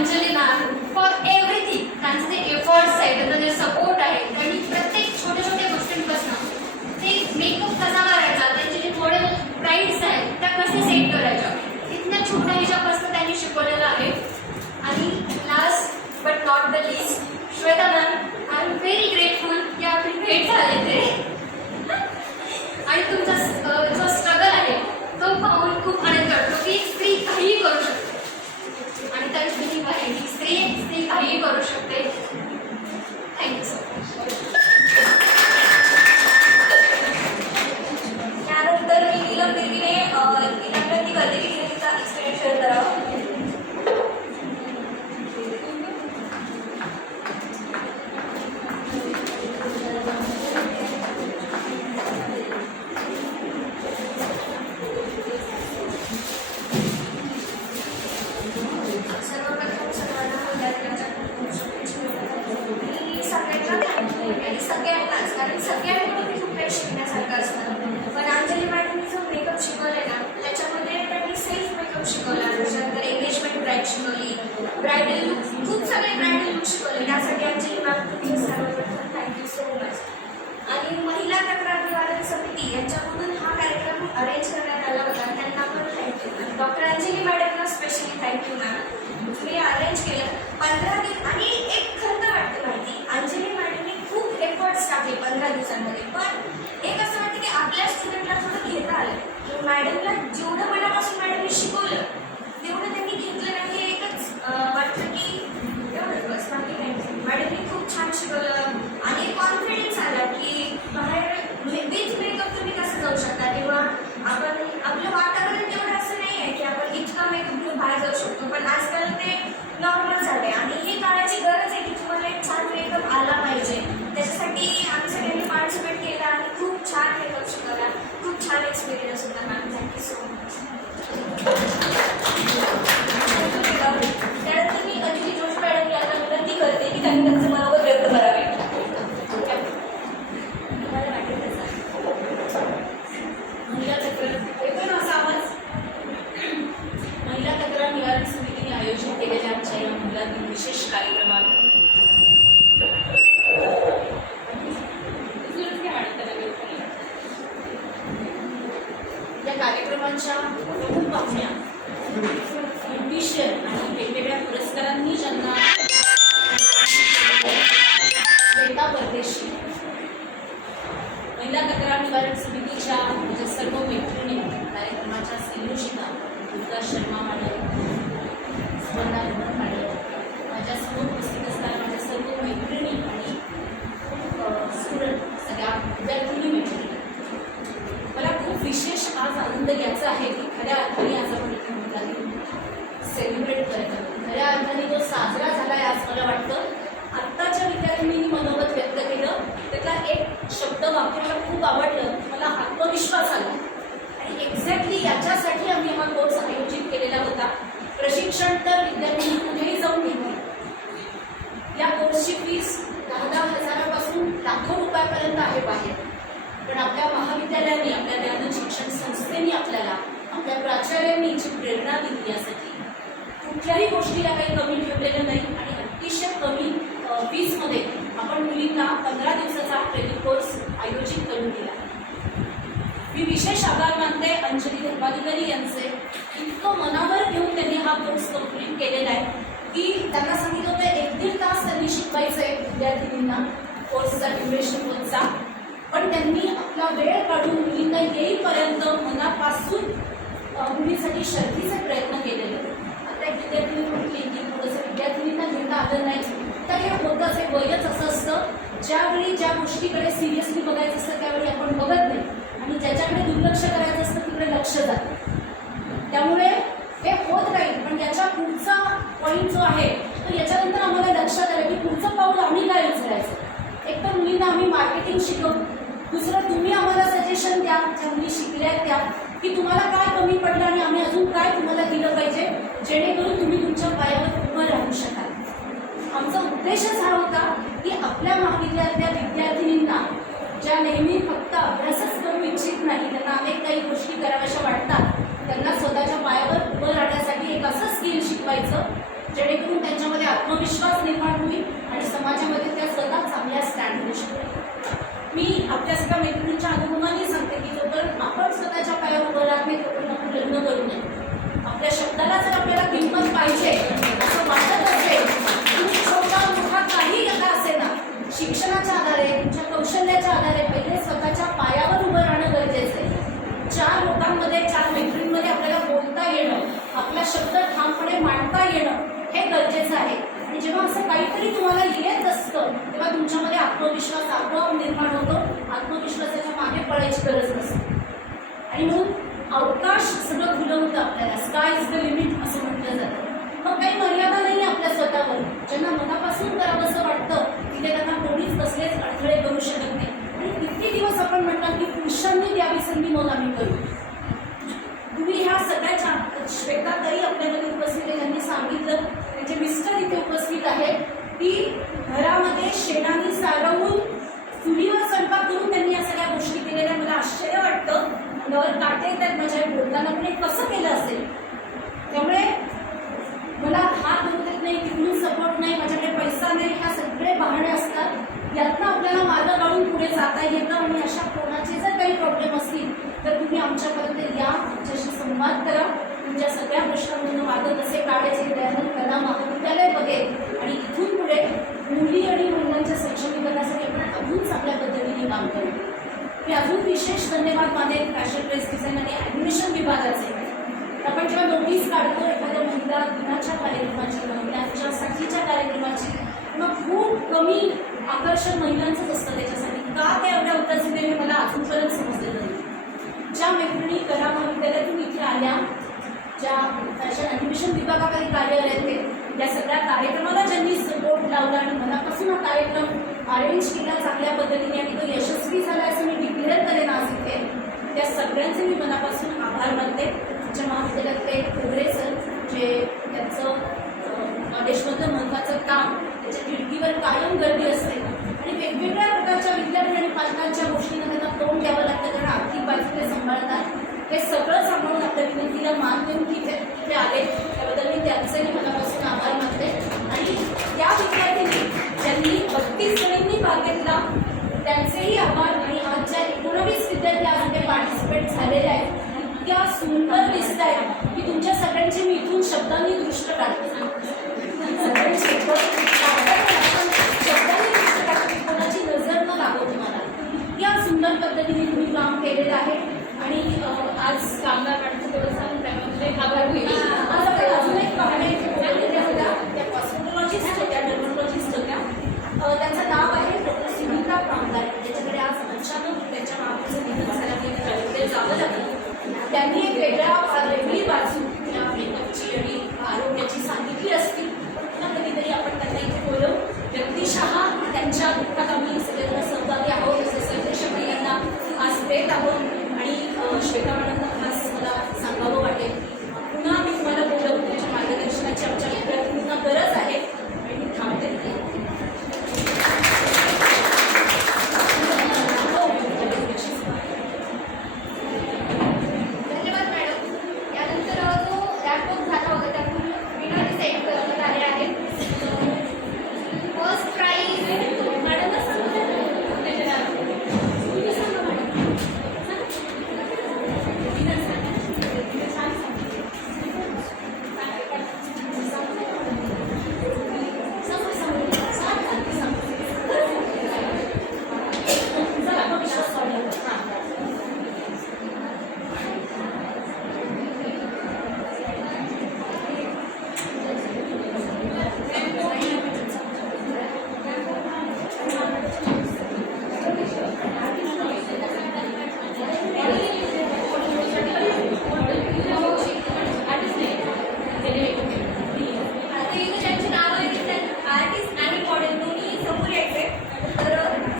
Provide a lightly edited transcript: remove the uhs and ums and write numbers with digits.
Anjali ma'am for everything. त्यांचे जे efforts आहेत, त्यांचा जे सपोर्ट आहे, त्यांनी प्रत्येक छोट्या छोट्या गोष्टींपासून ते मेकअप कसा करायचा, त्यांचे जे थोडे प्राईड्स आहेत त्या कसे सेट करायच्या, इथल्या छोट्या ह्याच्यापासून त्यांनी शिकवलेलं आहे. आणि last but not the list, Shweta ma'am, I am very grateful की आपली भेट झाली ते. आणि तुमचा जो स्ट्रगल आहे तो पाहून खूप आनंद वाटतो की स्त्री काहीही करू शकते. आणि त्यात बिलीव्ह आहे की स्त्री काहीही करू शकते. Thank you so much. त्यानंतर मी नीलम दीदीने विनंती करते की तिने तिचा एक्सपिरियन्स शेअर करावा. सर्वप्रथम सर्वांना विद्यार्थ्यांच्या खूप शुभेच्छा. मी सगळ्यांनाच, कारण सगळ्यांकडून खूप काही शिकण्यासारखं असतं. पण अंजली मॅडमनी जो मेकअप शिकवले ना, त्याच्यामध्ये त्यांनी सेल्फ मेकअप शिकवला, त्याच्यानंतर एंगेजमेंट ब्राईड शिकवली, ब्रायडल लुक, खूप सगळे ब्रायडल लुक शिकवले. त्यासाठी अंजली मॅम तुमचे सर्वप्रथम थँक्यू सो मच. आणि महिला तक्रार निवारण समिती यांच्याकडून हा कार्यक्रम अरेंज करण्यात आला होता, त्यांना पण थँक्यू. डॉक्टर अंजली मॅडमना स्पेशली थँक्यू मॅम, तुम्ही अरेंज केलं 15 दिवस. आणि एक खंत वाटते माहिती, अंजली मॅडमने खूप एफर्ट्स टाकले 15 दिवसांमध्ये. पण एक असं वाटतं की आपल्या स्टुडंटला थोडं घेता आलं, की मॅडमला जेवढं मनापासून मॅडमने शिकवलं तेवढं त्यांनी घेतलं नाही. हे एकच वाटतं की एवढंच बस, बाकी नाही. मॅडमने खूप छान शिकवलं आणि कॉन्फिडन्स आला की बाहेर विथ मेकअप तुम्ही कसं जाऊ शकता, किंवा आपण आपलं वातावरण तेवढं असं नाही आहे की आपण इतका मेकअप घेऊन बाहेर जाऊ शकतो. पण आजकाल ते नॉर्मल झालं आहे आणि ही काळाची गरज आहे की तुम्हाला एक छान मेकअप आला पाहिजे. त्याच्यासाठी आम्ही सगळ्यांनी पार्टिसिपेट केला आणि खूप छान मेकअप शिकवला. खूप छान एक्सपिरियन्स होता मॅम, थँक्यू सो मच. त्यानंतर मी अंजली जोश मॅडम यांना विनंती करते की त्यांनी त्यांचं मनोगत व्यक्त करावे. महिला तक्रार निवारण समितीने आयोजित केलेल्या आमच्या या महिला दिन विशेष कार्यक्रमात या कार्यक्रमाच्या प्रमुख पाहुण्या ब्युटिशियन आणि वेगवेगळ्या पुरस्कारांनी ज्यांना श्वेता परदेशी, महिला तक्रार निवारण समितीच्या माझ्या सर्व मैत्रिणी, कार्यक्रमाच्या संयोजिका दुर्गा शर्मा मॅडम, स्पर्धा मॅडम, माझ्यासमोर उपस्थित असणाऱ्या माझ्या सर्व मैत्रिणी आणि स्टुडंट, सगळ्या विद्यार्थिनी मैत्रिणी, मला खूप विशेष आज आनंद घ्यायचा आहे की खऱ्या अर्थाने आज आपण इथे महिला दिन सेलिब्रेट करत आहोत. खऱ्या अर्थाने तो साजरा झाला आहे आज मला वाटतं. आत्ताच्या विद्यार्थिनींनी मनोगत व्यक्त केलं, त्यातला एक शब्द वाक्य मला खूप आवडलं, मला आत्मविश्वास आला. आणि एक्झॅक्टली याच्यासाठी आम्ही हा कोर्स आयोजित केलेला होता. प्रशिक्षण तर विद्यार्थी कुठेही जाऊन घेतली. या कोर्सची फीस 10-10 हजारापासून लाखो रुपयापर्यंत आहे बाहेर. पण आपल्या महाविद्यालयाने, आपल्या ज्ञान शिक्षण संस्थेने आपल्याला, आपल्या प्राचार्यांनी जी प्रेरणा दिली यासाठी कुठल्याही गोष्टीला काही कमी ठेवलेलं नाही. आणि अतिशय कमी फीसमध्ये आपण मुलींना 15 दिवसाचा ट्रेनिंग कोर्स आयोजित करून दिला. मी विशेष आभार मानते अंजली धर्माधिकारी यांचे. इतकं मनावर घेऊन त्यांनी हा कोर्स कंप्लीट केलेला आहे की त्यांना सांगितलं होतं 1-1.5 तास त्यांनी शिकवायचं आहे विद्यार्थिनींना कोर्सचा ड्युरेशन कोर्सचा. पण त्यांनी आपला वेळ काढून मुलींना येईपर्यंत मनापासून मुलींसाठी शर्थीचे प्रयत्न केलेले. आता एक विद्यार्थिनी म्हटली की थोडंसं विद्यार्थिनींना घेता आलं नाही, तर हे होतंच. एक वयच असं असतं, ज्यावेळी ज्या गोष्टीकडे सिरियसली बघायचं असतं त्यावेळी आपण बघत नाही आणि ज्याच्याकडे दुर्लक्ष करायचं असतं तिकडे लक्ष जातं. त्यामुळे हे होत राहील. पण याच्या पुढचा पॉईंट जो आहे तो याच्यानंतर आम्हाला लक्षात आलं की पुढचं पाऊल आम्ही काय उचलायचं. एक तर मुलींना आम्ही मार्केटिंग शिकवू, दुसरं तुम्ही आम्हाला सजेशन द्या, ज्या मुली शिकल्या त्या, की तुम्हाला काय कमी पडलं आणि आम्ही अजून काय तुम्हाला दिलं पाहिजे जेणेकरून तुम्ही तुमच्या पायावर उभं राहू शकाल. आमचा उद्देशच हा होता की आपल्या महाविद्यालयातल्या विद्यार्थिनींना ज्या नेहमी फक्त अभ्यासच करू इच्छित नाही, त्यांना अनेक काही गोष्टी कराव्याशा वाटतात, त्यांना स्वतःच्या पायावर उभं राहण्यासाठी एक असं स्किल शिकवायचं जेणेकरून त्यांच्यामध्ये आत्मविश्वास निर्माण होईल आणि समाजामध्ये त्या स्वतः चांगल्या स्टँड होऊ शकतात. मी आपल्या सगळ्या मैत्रिणींच्या अनुभवाने सांगते की जोपर्यंत आपण स्वतःच्या पायावर उभं राहत नाही तोपर्यंत आपण लग्न करू नये. आपल्या शब्दाला जर आपल्याला किंमत पाहिजे असं वाटत असेल, तुम्ही छोटा मोठा काही का असे ना, शिक्षणाच्या आधारे तुमच्या कौशल्याच्या आधारे पहिले स्वतःच्या पायावर उभं राहणं गरजेचं आहे. 4 लोकांमध्ये 4 मैत्रिणींमध्ये आपल्याला बोलता येणं, आपला शब्द ठामपणे मांडता येणं हे गरजेचं आहे. आणि जेव्हा असं काहीतरी तुम्हाला येत असतं तेव्हा तुमच्यामध्ये आत्मविश्वास आपोआप निर्माण होतो. आत्मविश्वासाच्या मागे पळायची गरज नसते. आणि म्हणून अवकाश सगळं खुलं होतं आपल्याला. स्काय इज द लिमिट असं म्हटलं जातं. मग काही मर्यादा नाही आपल्या स्वतःवर. ज्यांना मनापासून करावंसं वाटतं तिथे त्यांना कोणीच कसलेच अडथळे करू शकत नाही. आणि किती दिवस आपण म्हणतात की पुरुषांनी द्यावी संधी मग आम्ही करू. तुम्ही ह्या सगळ्याच्या श्वेताताई आपल्यामध्ये उपस्थित आहे, त्यांनी सांगितलं त्यांचे मिस्टर इथे उपस्थित आहेत की घरामध्ये शेणाने सारवून चुलीवर स्वयंपाक करून त्यांनी या सगळ्या गोष्टी केलेल्या. मला आश्चर्य वाटतं, अंगावर काटे येतात माझ्या बोलताना, पण हे कसं केलं असेल. त्यामुळे मला हात धरू देत नाही, तिकडून सपोर्ट नाही, माझ्याकडे पैसा नाही, ह्या सगळे बहाणे असतात. यातनं आपल्याला मार्ग काढून पुढे जाता येतं. आणि अशा कोणाचे जर काही प्रॉब्लेम असतील तर तुम्ही आमच्यापर्यंत या, आमच्याशी संवाद करा. तुमच्या सगळ्या प्रश्नांमधून मार्ग कसे काढायचे दयानंद कला महाविद्यालय बघेल. आणि इथून पुढे मुली आणि महिलांच्या सक्षमीकरणासाठी आपण अजून चांगल्या पद्धतीने काम करू. मी अजून विशेष धन्यवाद मानेन फॅशन ड्रेस डिझाईन आणि ॲडमिशन विभागाचे. आपण जेव्हा नोटीस काढतो एखाद्या महिला दिनाच्या कार्यक्रमाची, महिलांच्यासाठीच्या कार्यक्रमाची, मग खूप कमी आकर्षण महिलांचंच असतं त्याच्यासाठी. का ते एवढ्या उत्तर दिले मला अजूनपर्यंत समजलेलं नाही. ज्या मैत्रिणी कला महाविद्यालयातून इथे आल्या, ज्या फॅशन ॲडमिशन विभागाखाली कार्यरत आहेत, या सगळ्या कार्यक्रमाला ज्यांनी सपोर्ट लावला आणि मनापासून हा कार्यक्रम अरेंज केला चांगल्या पद्धतीने आणि तो यशस्वी झाला असं मी डिक्लेअर करेन आज इथे, त्या सगळ्यांचे मी मनापासून आभार मानते. आमच्या महाविद्यालयातले खोबरे सर, जे त्यांचं कॉलेजमधलं महत्त्वाचं काम, त्याच्या खिडकीवर कायम गर्दी असते आणि वेगवेगळ्या प्रकारच्या विद्यार्थी आणि पालकांच्या गोष्टींना त्यांना तोंड द्यावं लागतं, कारण आर्थिक बाजू ते सांभाळतात. हे सगळं सांभाळून आपल्या विनंतीला मान देऊन इथे आले, त्याबद्दल मी त्यांचंही मनापासून आभार मानते. आणि त्या विद्यार्थ्यांनी ज्यांनी 32 जणींनी भाग घेतला त्यांचेही आभार. आणि आज ज्या 19 विद्यार्थी आज ते पार्टिसिपेट झालेले आहेत, इतक्या सुंदर दिसत आहेत की तुमच्या सगळ्यांची मी इथून शब्दांनी दृष्ट काढते.